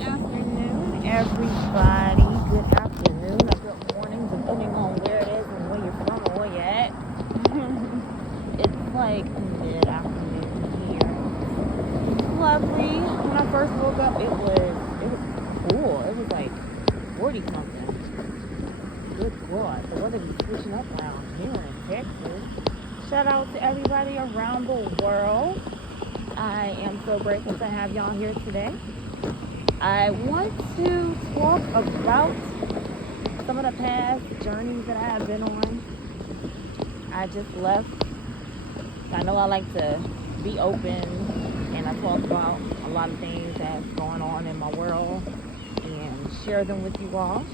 Afternoon, everybody. Good afternoon or good morning, depending on where it is and where you're from or where you're at. It's like mid-afternoon here. It's lovely. When I first woke up, it was cool. It was like 40 something. Good God, the weather be switching up around here in Texas. Shout out to everybody around the world. I am so grateful to have y'all here today. I want to talk about some of the past journeys that I have been on. I just left. I know I like to be open and I talk about a lot of things that's going on in my world and share them with you all.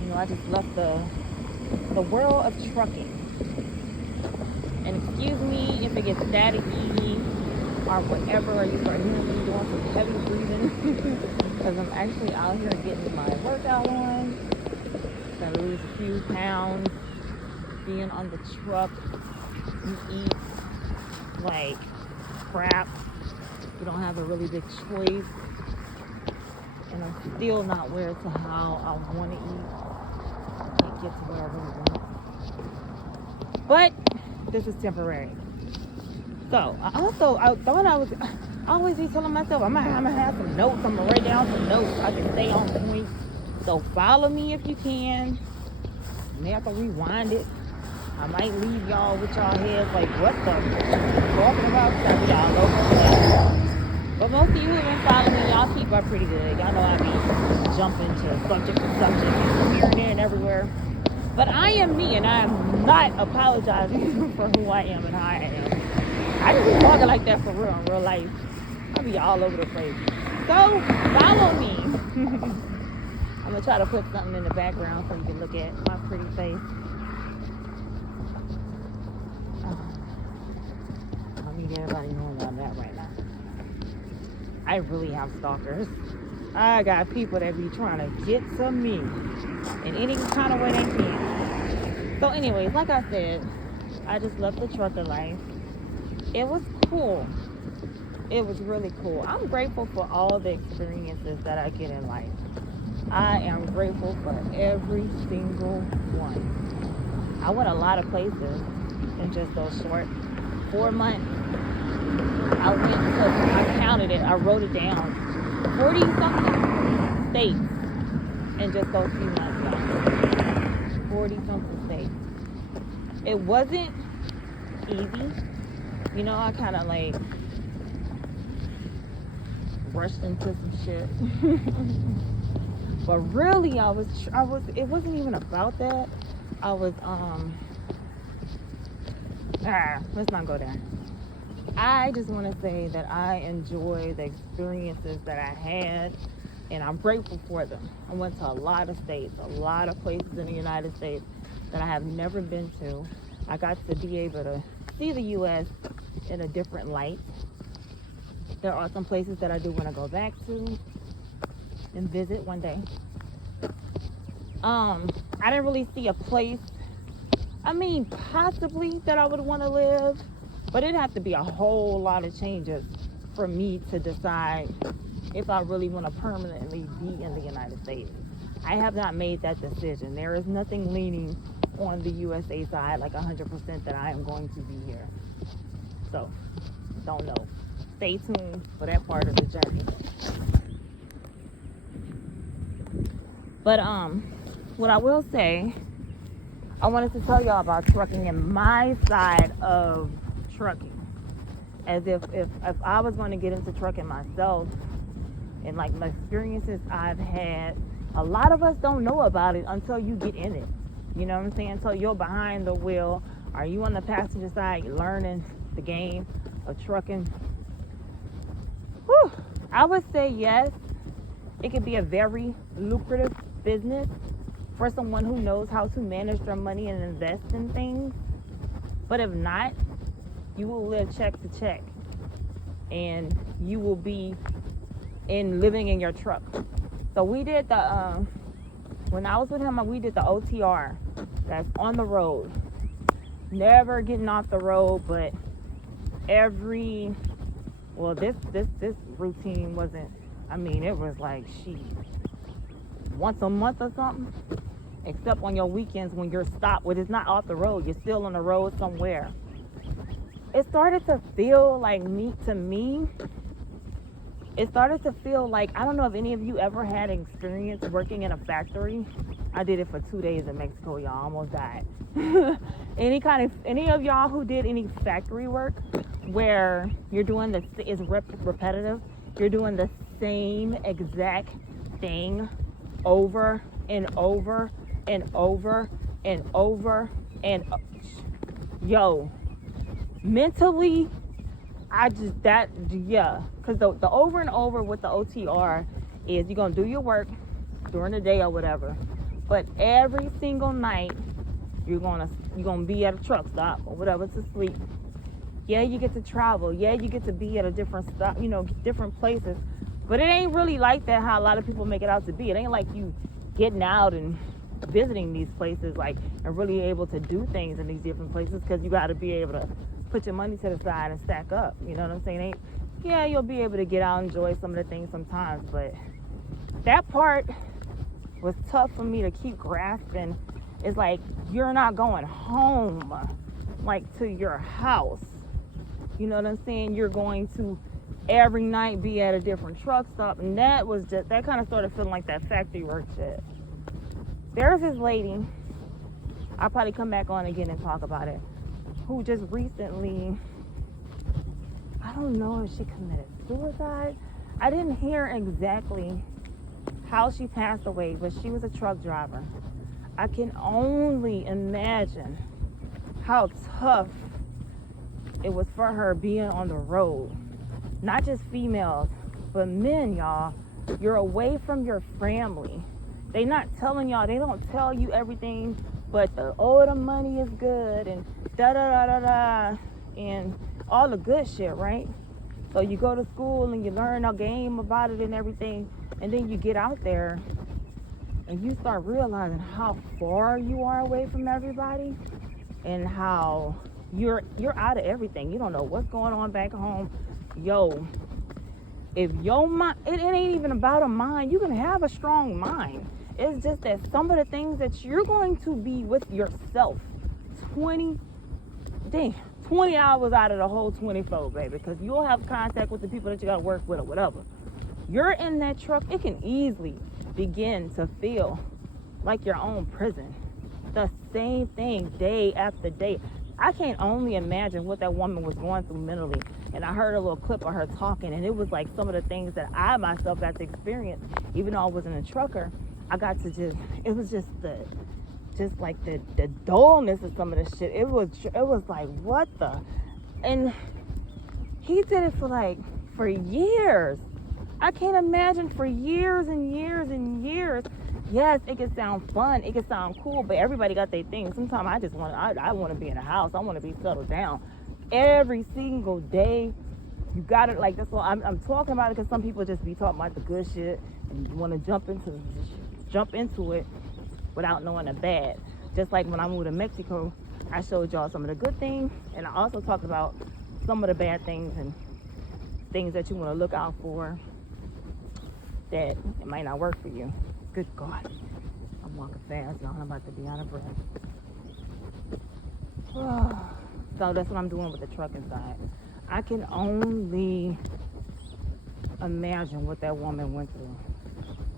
You know, I just left the world of trucking. And excuse me if it gets staticky or whatever, or you start hearing me doing some heavy breathing because I'm actually out here getting my workout on. Gotta lose a few pounds. Being on the truck, you eat like crap. You don't have a really big choice. And I'm still not where to how I want to eat. I can't get to where I really want. But this is temporary. So I thought I always be telling myself I'm gonna have some notes. I'm gonna write down some notes. I can stay on point. So follow me if you can. You may have to rewind it. I might leave y'all with y'all heads like, what the talking about? Because I be all over the place. But most of you who have been following me, y'all keep up pretty good. Y'all know I be jumping to subject to subject and here and there and everywhere. But I am me, and I am not apologizing for who I am and how I am. I just be talking like that for real in real life. I be all over the place. So follow me. I'm gonna try to put something in the background so you can look at my pretty face. I need everybody knowing where I'm at right now. I really have stalkers. I got people that be trying to get to me in any kind of way they can. So anyways, like I said, I just left the trucker life. It was cool. It was really cool. I'm grateful for all the experiences that I get in life. I am grateful for every single one. I went a lot of places in just those short 4 months. I counted it, I wrote it down. 40 something states in just those few months, y'all. 40 something states. It wasn't easy. You know, I kind of like rushed into some shit. But really, it wasn't even about that. Let's not go there. I just want to say that I enjoy the experiences that I had, and I'm grateful for them. I went to a lot of states, a lot of places in the United States that I have never been to. I got to be able to see the U.S. in a different light. There are some places that I do want to go back to and visit one day. I didn't really see a place, possibly that I would want to live, but it'd have to be a whole lot of changes for me to decide if I really want to permanently be in the United States. I have not made that decision. There is nothing leaning on the USA side like 100% that I am going to be here. So, don't know. Stay tuned for that part of the journey. But what I will say, I wanted to tell y'all about trucking and my side of trucking. As if I was going to get into trucking myself and like the experiences I've had, a lot of us don't know about it until you get in it. You know what I'm saying? Until you're behind the wheel. Are you on the passenger side learning the game of trucking? Whew. I would say yes. It could be a very lucrative business for someone who knows how to manage their money and invest in things. But if not, you will live check to check, and you will be living in your truck. So we did when I was with him, we did the OTR. That's on the road, never getting off the road. But this routine wasn't I mean, it was like, once a month or something, except on your weekends when you're stopped, when it's not off the road, you're still on the road somewhere. It started to feel like to me, it started to feel like, I don't know if any of you ever had experience working in a factory. I did it for 2 days in Mexico, y'all. Almost died. Any of y'all who did any factory work where you're doing is repetitive, you're doing the same exact thing over and over and over and over and yo, mentally, because the over and over with the OTR is you're gonna do your work during the day or whatever, but every single night you're gonna be at a truck stop or whatever to sleep. Yeah, you get to travel. Yeah, you get to be at a different stop, different places, but it ain't really like that how a lot of people make it out to be. It ain't like you getting out and visiting these places and really able to do things in these different places, because you got to be able to put your money to the side and stack up. You know what I'm saying? Yeah, you'll be able to get out and enjoy some of the things sometimes, but that part was tough for me to keep grasping. It's like you're not going home to your house. You know what I'm saying? You're going to every night be at a different truck stop, and that kind of started feeling like that factory work shit. There's this lady, I'll probably come back on again and talk about it, who just recently, I don't know if she committed suicide. I didn't hear exactly how she passed away, but she was a truck driver. I can only imagine how tough it was for her being on the road. Not just females, but men, y'all. You're away from your family. They not telling y'all, they don't tell you everything, but the money is good and da-da-da-da-da and all the good shit, right? So you go to school and you learn a game about it and everything, and then you get out there and you start realizing how far you are away from everybody and how you're out of everything. You don't know what's going on back home. Yo, if your mind, it ain't even about a mind. You can have a strong mind. It's just that some of the things that you're going to be with yourself 20 hours out of the whole 24, baby, because you'll have contact with the people that you got to work with or whatever. You're in that truck, it can easily begin to feel like your own prison. The same thing day after day. I can't only imagine what that woman was going through mentally. And I heard a little clip of her talking, and it was like some of the things that I myself got to experience, even though I wasn't a trucker. I got to it was just the dullness of some of the shit. It was like, what the? And he did it for years. I can't imagine, for years and years and years. Yes, it can sound fun, it can sound cool, but everybody got their thing. Sometimes I want to be in a house. I want to be settled down. Every single day, you got it. That's why I'm talking about it, because some people just be talking about the good shit and you want to jump into it without knowing the bad. Just like when I moved to Mexico, I showed y'all some of the good things, and I also talked about some of the bad things and things that you want to look out for that it might not work for you. Good God, I'm walking fast, y'all. I'm about to be out of breath. So that's what I'm doing with the trucking side. I can only imagine what that woman went through.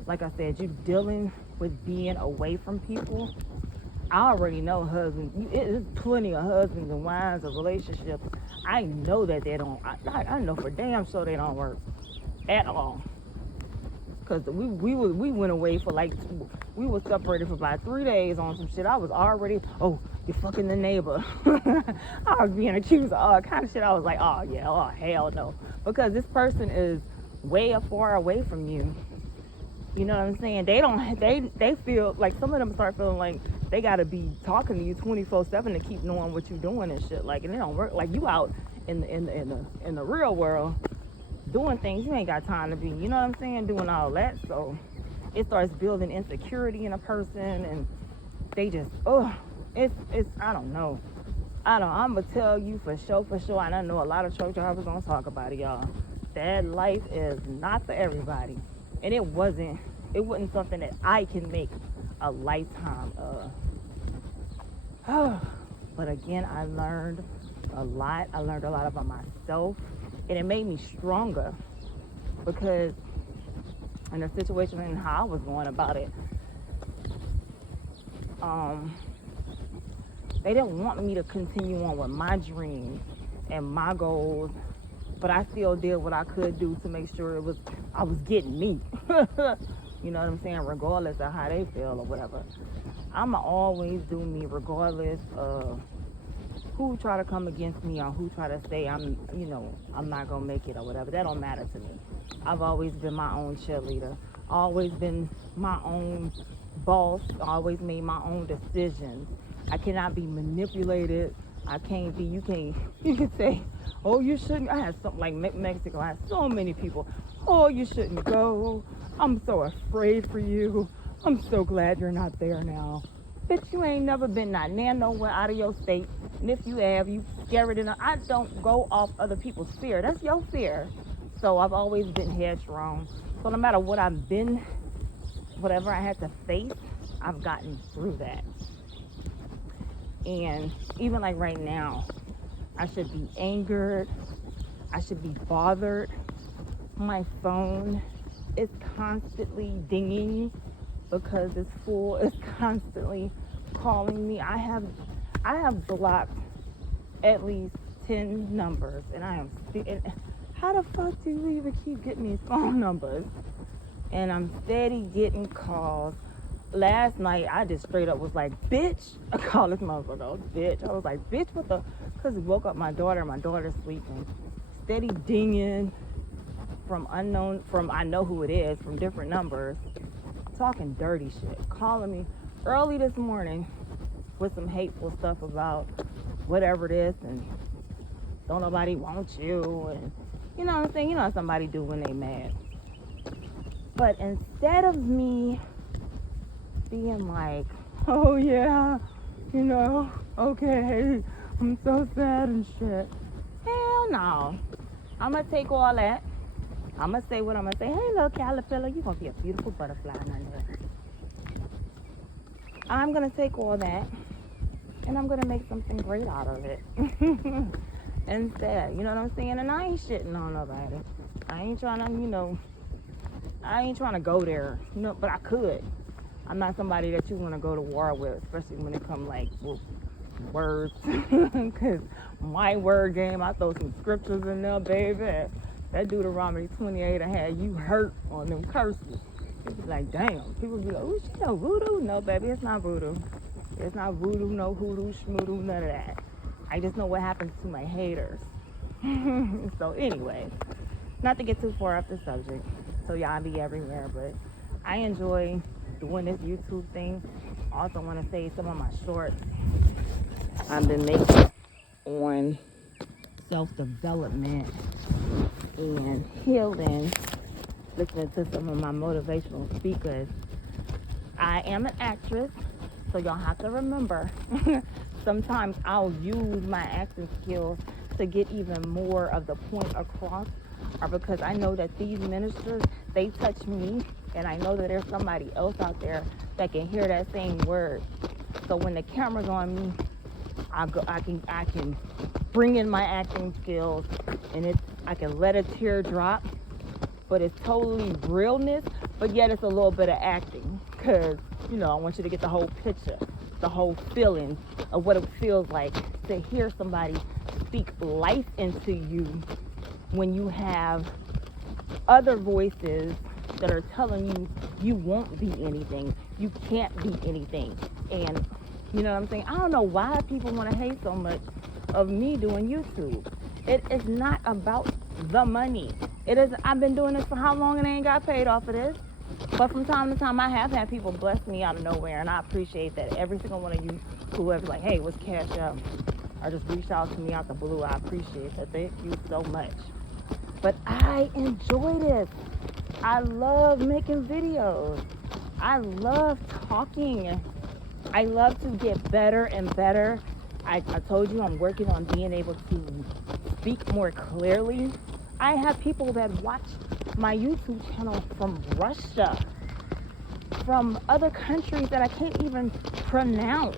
Like I said, you dealing with being away from people. I already know husbands. There's plenty of husbands and wives of relationships. I know that they don't. I know for damn sure they don't work at all. Cause we went away for we were separated for about 3 days on some shit. I was already, you're fucking the neighbor. I was being accused of all kind of shit. I was like, oh yeah, oh hell no, because this person is way far away from you. You know what I'm saying? They feel like, some of them start feeling like they gotta be talking to you 24/7 to keep knowing what you're doing and shit. And it don't work. Like, you out in the real world doing things, you ain't got time to be, you know what I'm saying, doing all that. So it starts building insecurity in a person, and they just, it's I don't know. I'm gonna tell you for sure, and I know a lot of truck drivers gonna talk about it, y'all. that life is not for everybody. And it wasn't something that I can make a lifetime of. But again, I learned a lot. I learned a lot about myself, and it made me stronger, because in the situation and how I was going about it, they didn't want me to continue on with my dreams and my goals, but I still did what I could do to make sure I was getting me. You know what I'm saying? Regardless of how they feel or whatever. I'ma always do me regardless of who try to come against me or who try to say I'm not gonna make it or whatever. That don't matter to me. I've always been my own cheerleader. Always been my own boss. Always made my own decisions. I cannot be manipulated. You can say, oh, you shouldn't. I had something like Mexico. I had so many people. Oh, you shouldn't go. I'm so afraid for you. I'm so glad you're not there now. Bitch, you ain't never been nowhere out of your state. And if you have, you scared enough. I don't go off other people's fear. That's your fear. So I've always been headstrong. So no matter what I've been, whatever I had to face, I've gotten through that. And even like right now, I should be angered. I should be bothered. My phone is constantly dinging because this fool is constantly calling me. I have blocked at least 10 numbers, and how the fuck do you even keep getting these phone numbers? And I'm steady getting calls. Last night, I just straight up was like, bitch. I called this motherfucker, bitch. I was like, bitch, what the? Because it woke up my daughter's sleeping. Steady dinging from I know who it is, from different numbers. Talking dirty shit. Calling me early this morning with some hateful stuff about whatever it is, and don't nobody want you, and you know what I'm saying? You know how somebody do when they mad. But instead of me being like, oh yeah, okay, I'm so sad and shit. Hell no. I'm going to take all that. I'm going to say what I'm going to say. Hey, little caterpillar, you're going to be a beautiful butterfly nonetheless. I'm going to take all that, and I'm going to make something great out of it. Instead, you know what I'm saying? And I ain't shitting on nobody. I ain't trying to go there, but I could. I'm not somebody that you want to go to war with, especially when it comes like words. Because my word game, I throw some scriptures in there, baby. That Deuteronomy 28 I had you hurt on them curses. It's like, damn. People be like, oh, she know voodoo? No, baby, it's not voodoo. It's not voodoo, no hoodoo, schmoodoo, none of that. I just know what happens to my haters. So anyway, not to get too far off the subject, so y'all be everywhere, but I enjoy doing this YouTube thing. Also want to say some of my shorts I've been making on self-development and healing, listening to some of my motivational speakers. I am an actress, so y'all have to remember sometimes I'll use my acting skills to get even more of the point across, or because I know that these ministers, they touch me, and I know that there's somebody else out there that can hear that same word. So when the camera's on me, I can bring in my acting skills, and I can let a tear drop, but it's totally realness, but yet it's a little bit of acting, because I want you to get the whole picture, the whole feeling of what it feels like to hear somebody speak life into you when you have other voices that are telling you you won't be anything, you can't be anything. And you know what I'm saying? I don't know why people want to hate so much of me doing YouTube. It is not about the money. It is. I've been doing this for how long and I ain't got paid off of this? But from time to time, I have had people bless me out of nowhere, and I appreciate that. Every single one of you, whoever's like, hey, what's cash up? Or just reached out to me out the blue, I appreciate that. Thank you so much. But I enjoy this. I love making videos. I love talking. I love to get better and better. I told you I'm working on being able to speak more clearly. I have people that watch my YouTube channel from Russia, from other countries that I can't even pronounce,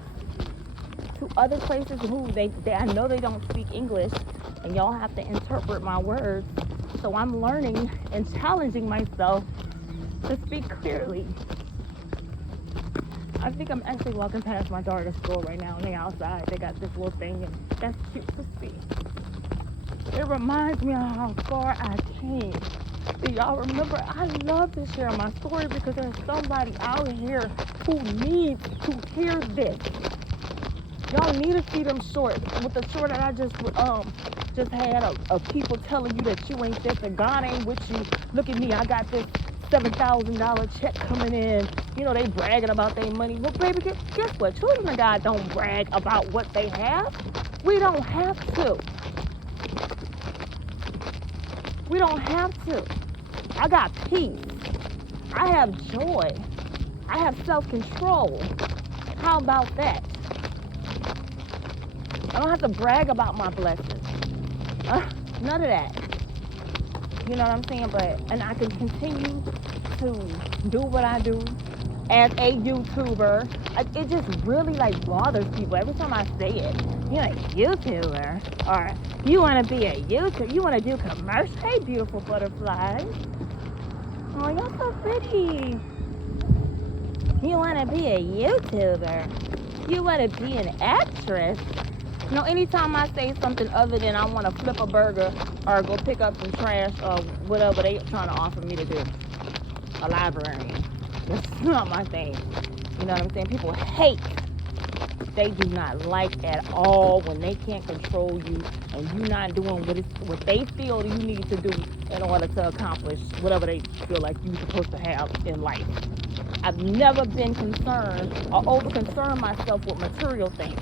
to other places who they I know they don't speak English, and y'all have to interpret my words. So I'm learning and challenging myself to speak clearly. I think I'm actually walking past my daughter's store right now, and they outside. They got this little thing, and that's cute to see. It reminds me of how far I came. Do y'all remember? I love to share my story because there's somebody out here who needs to hear this. Y'all need to see them shorts. With the short that I just had of people telling you that you ain't this and God ain't with you. Look at me, I got this $7,000 check coming in. You know, they bragging about their money. Well, baby, guess what? Children of God don't brag about what they have. We don't have to. We don't have to. I got peace. I have joy. I have self-control. How about that? I don't have to brag about my blessings. None of that. You know what I'm saying? And I can continue to do what I do as a YouTuber. It just really like bothers people every time I say it. You're a YouTuber, or you want to be a YouTuber, you want to do commercials. Hey, beautiful butterflies. Oh, you're so pretty. You want to be a YouTuber. You want to be an actress. You know, anytime I say something other than I want to flip a burger or go pick up some trash or whatever they trying to offer me to do, a librarian, that's not my thing. You know what I'm saying? People hate. They do not like at all when they can't control you and you not doing what they feel you need to do in order to accomplish whatever they feel like you're supposed to have in life. I've never been concerned or over-concerned myself with material things.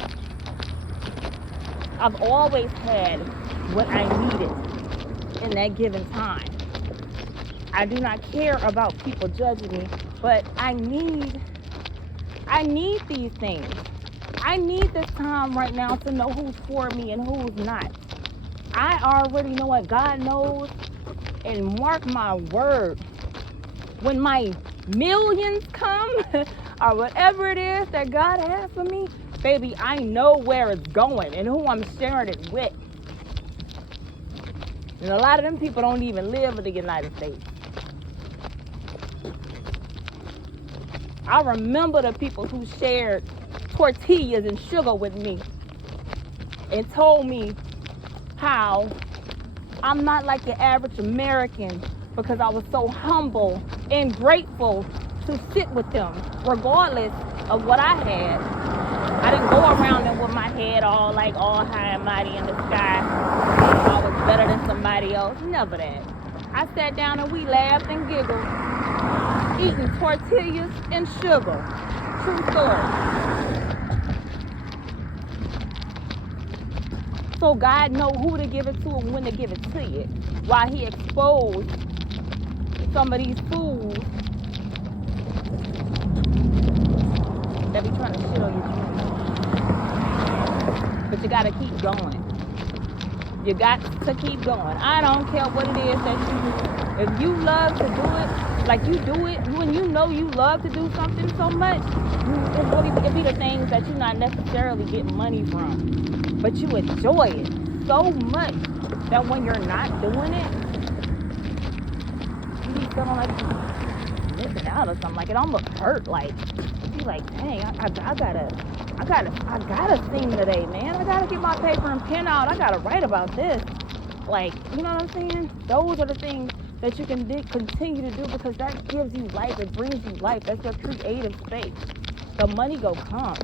I've always had what I needed in that given time. I do not care about people judging me, but I need these things. I need this time right now to know who's for me and who's not. I already know what God knows, and mark my word, when my millions come or whatever it is that God has for me, baby, I know where it's going and who I'm sharing it with. And a lot of them people don't even live in the United States. I remember the people who shared tortillas and sugar with me and told me how I'm not like the average American because I was so humble and grateful to sit with them regardless of what I had. I didn't go around them with my head all high and mighty in the sky. I was better than somebody else. Never that. I sat down and we laughed and giggled, eating tortillas and sugar. True story. So God know who to give it to and when to give it to you. While he exposed some of these fools that be trying to shit on your dreams. But you gotta keep going. You got to keep going. I don't care what it is that you do. If you love to do it, like you do it, when you know you love to do something so much, it be the things that you're not necessarily getting money from. But you enjoy it so much that when you're not doing it, you be feeling like you're missing out or something. Like it almost hurt. Like you like, dang, I gotta sing today, man. I gotta get my paper and pen out. I gotta write about this. Like, you know what I'm saying? Those are the things that you can continue to do because that gives you life. It brings you life. That's your creative space. The money go come.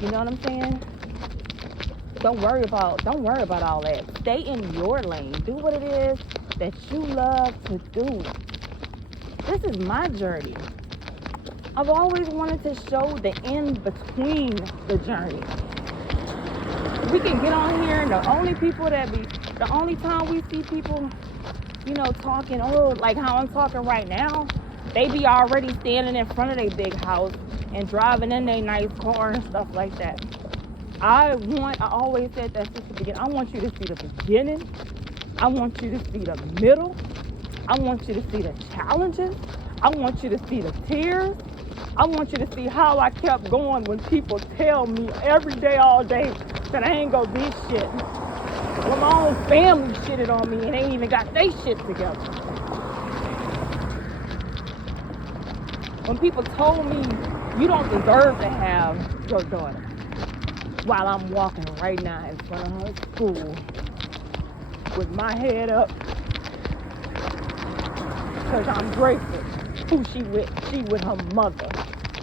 You know what I'm saying? Don't worry about all that. Stay in your lane. Do what it is that you love to do. This is my journey. I've always wanted to show the in between the journey. We can get on here and the only time we see people, you know, talking, like how I'm talking right now, they be already standing in front of their big house and driving in their nice car and stuff like that. I always said that since the beginning. I want you to see the beginning I want you to see the middle. I want you to see the challenges. I want you to see the tears. I want you to see how I kept going when people tell me every day, all day, that I ain't gonna be shit. When my own family shitted on me and ain't even got they shit together. When people told me, you don't deserve to have your daughter, while I'm walking right now in front of her school with my head up, because I'm grateful who she with her mother,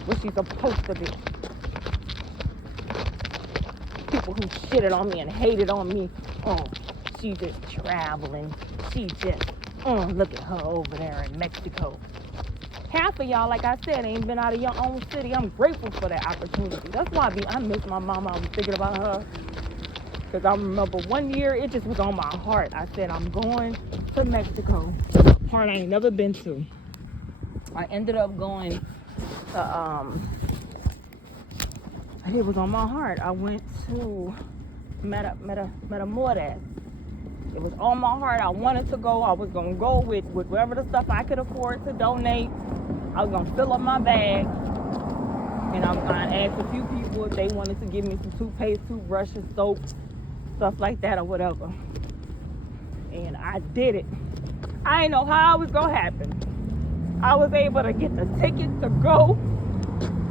what she's supposed to be. People who shitted on me and hated on me, oh, she just traveling, she just, look at her over there in Mexico. Half of y'all, like I said, ain't been out of your own city. I'm grateful for that opportunity. That's why I miss my mama. I was thinking about her. Because I remember one year, it just was on my heart. I said, I'm going to Mexico. Part I ain't never been to. I ended up going to, it was on my heart. I went to Matamoros. It was on my heart. I wanted to go. I was going to go with whatever the stuff I could afford to donate. I was going to fill up my bag. And I asked a few people if they wanted to give me some toothpaste, toothbrushes, soap, stuff like that or whatever. And I did it. I didn't know how it was going to happen. I was able to get the ticket to go.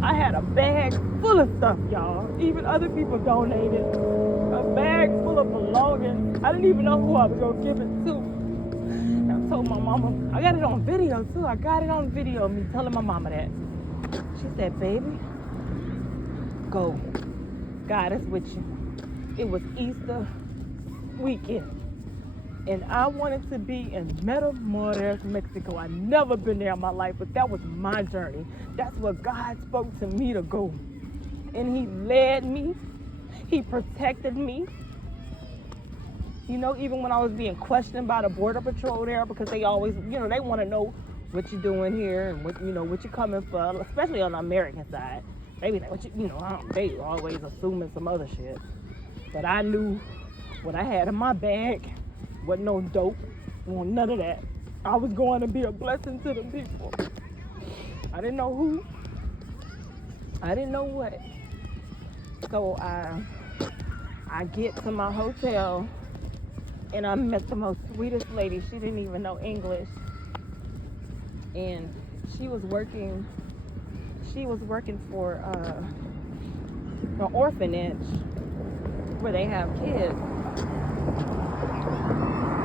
I had a bag full of stuff, y'all. Even other people donated. A bag full of belongings. I didn't even know who I was going to give it to. And I told my mama, I got it on video too. I got it on video, me telling my mama that. She said, baby, go. God is with you. It was Easter weekend. And I wanted to be in Matamoros, Mexico. I'd never been there in my life, but that was my journey. That's where God spoke to me to go. And he led me. He protected me. You know, even when I was being questioned by the Border Patrol there, because they always, you know, they want to know what you're doing here and what, you know, what you're coming for, especially on the American side. They be like, what you know, they always assuming some other shit. But I knew what I had in my bag wasn't no dope, none of that. I was going to be a blessing to the people. I didn't know who. I didn't know what. So I get to my hotel and I met the most sweetest lady. She didn't even know English. And she was working for an orphanage where they have kids.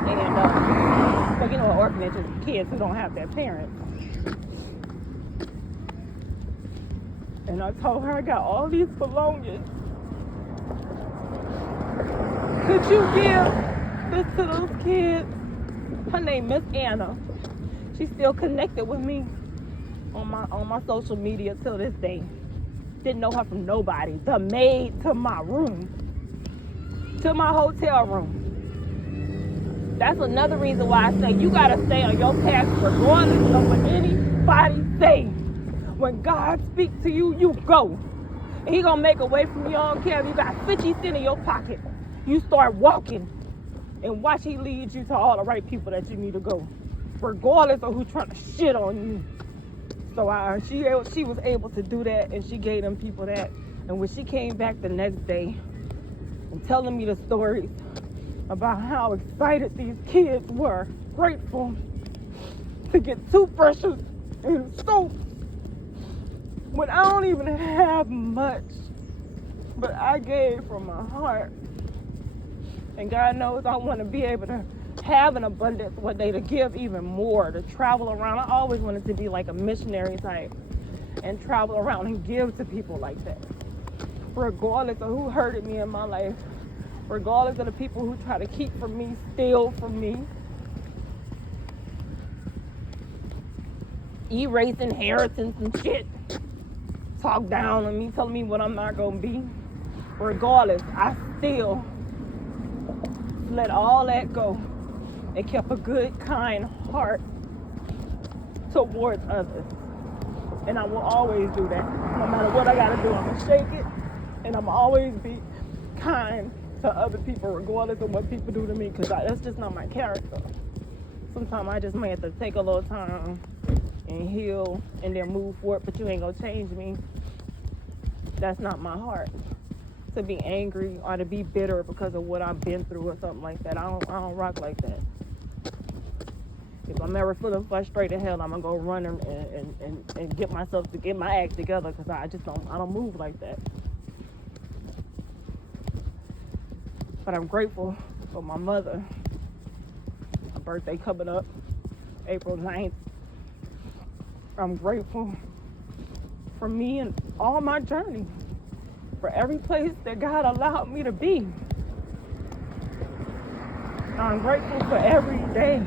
And, so you know, an orphanage is kids who don't have their parents. And I told her I got all these belongings. Could you give this to those kids? Her name Miss Anna. She's still connected with me on my social media till this day. Didn't know her from nobody. The maid to my room, to my hotel room. That's another reason why I say you gotta stay on your path regardless of what anybody say. When God speaks to you, you go. And he gonna make a way from you. Don't care if you got 50 cents in your pocket. You start walking and watch he lead you to all the right people that you need to go, regardless of who's trying to shit on you. So she was able to do that, and she gave them people that. And when she came back the next day and telling me the stories about how excited these kids were, grateful to get toothbrushes and soap, when I don't even have much, but I gave from my heart. And God knows I want to be able to have an abundance one day, to give even more, to travel around. I always wanted to be like a missionary type and travel around and give to people like that, regardless of who hurted me in my life, regardless of the people who try to keep from me, steal from me, erase inheritance and shit, talk down on me, telling me what I'm not gonna be. Regardless, I still let all that go and kept a good, kind heart towards others. And I will always do that. No matter what I gotta do, I'm gonna shake it, and I'm always be kind to other people, regardless of what people do to me, because that's just not my character. Sometimes I just may have to take a little time and heal and then move forward, but you ain't gonna change me. That's not my heart. To be angry or to be bitter because of what I've been through or something like that. I don't rock like that. If I'm ever feeling frustrated, hell, I'm gonna go run and get myself to get my act together, because I don't move like that. But I'm grateful for my mother. My birthday coming up, April 9th. I'm grateful for me and all my journey, for every place that God allowed me to be. I'm grateful for every day.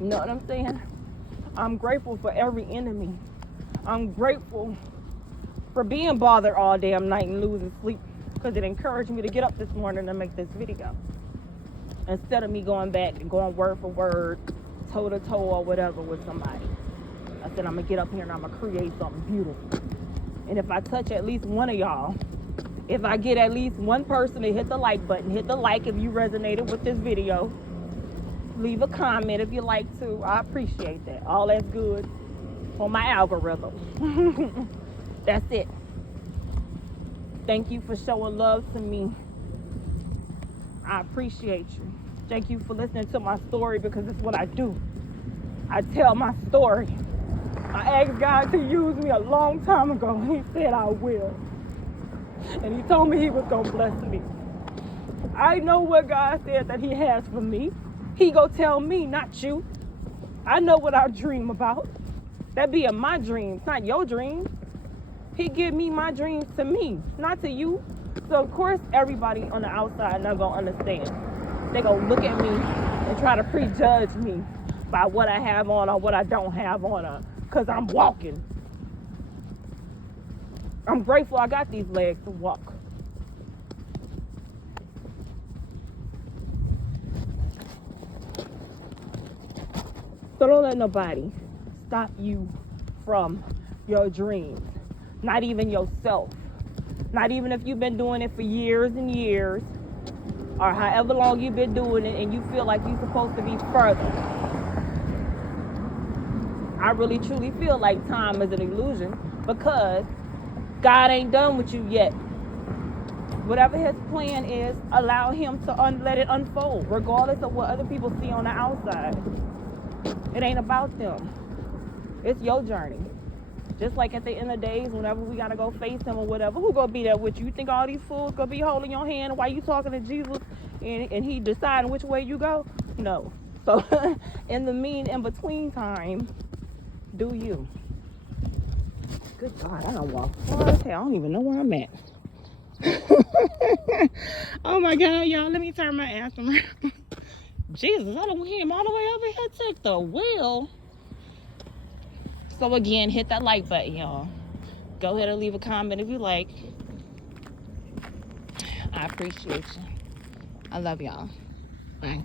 You know what I'm saying? I'm grateful for every enemy. I'm grateful for being bothered all damn night and losing sleep, because it encouraged me to get up this morning and make this video. Instead of me going back and going word for word, toe to toe or whatever with somebody. I said, I'm gonna get up here and I'm gonna create something beautiful. And if I touch at least one of y'all, if I get at least one person to hit the like button, hit the like if you resonated with this video. Leave a comment if you like to. I appreciate that. All that's good for my algorithm. That's it. Thank you for showing love to me. I appreciate you. Thank you for listening to my story, because it's what I do. I tell my story. I asked God to use me a long time ago. He said I will. And he told me he was going to bless me. I know what God said that he has for me. He go tell me, not you. I know what I dream about. That be in my dreams, not your dreams. He give me my dreams to me, not to you. So of course everybody on the outside not gonna understand. They gonna look at me and try to prejudge me by what I have on or what I don't have on, because I'm walking. I'm grateful I got these legs to walk. So don't let nobody stop you from your dreams. Not even yourself. Not even if you've been doing it for years and years, or however long you've been doing it and you feel like you're supposed to be further. I really truly feel like time is an illusion, because God ain't done with you yet. Whatever his plan is, allow him to let it unfold, regardless of what other people see on the outside. It ain't about them. It's your journey. Just like at the end of the days, whenever we gotta go face him or whatever, who gonna be there with you? You think all these fools gonna be holding your hand while you talking to Jesus and he deciding which way you go? No. So in between time, do you. Good God, I don't walk far as hell. I don't even know where I'm at. Oh my God, y'all, let me turn my ass around. Jesus, I don't hear him all the way over here. Take the wheel. So again, hit that like button, y'all. Go ahead and leave a comment if you like. I appreciate you. I love y'all. Bye.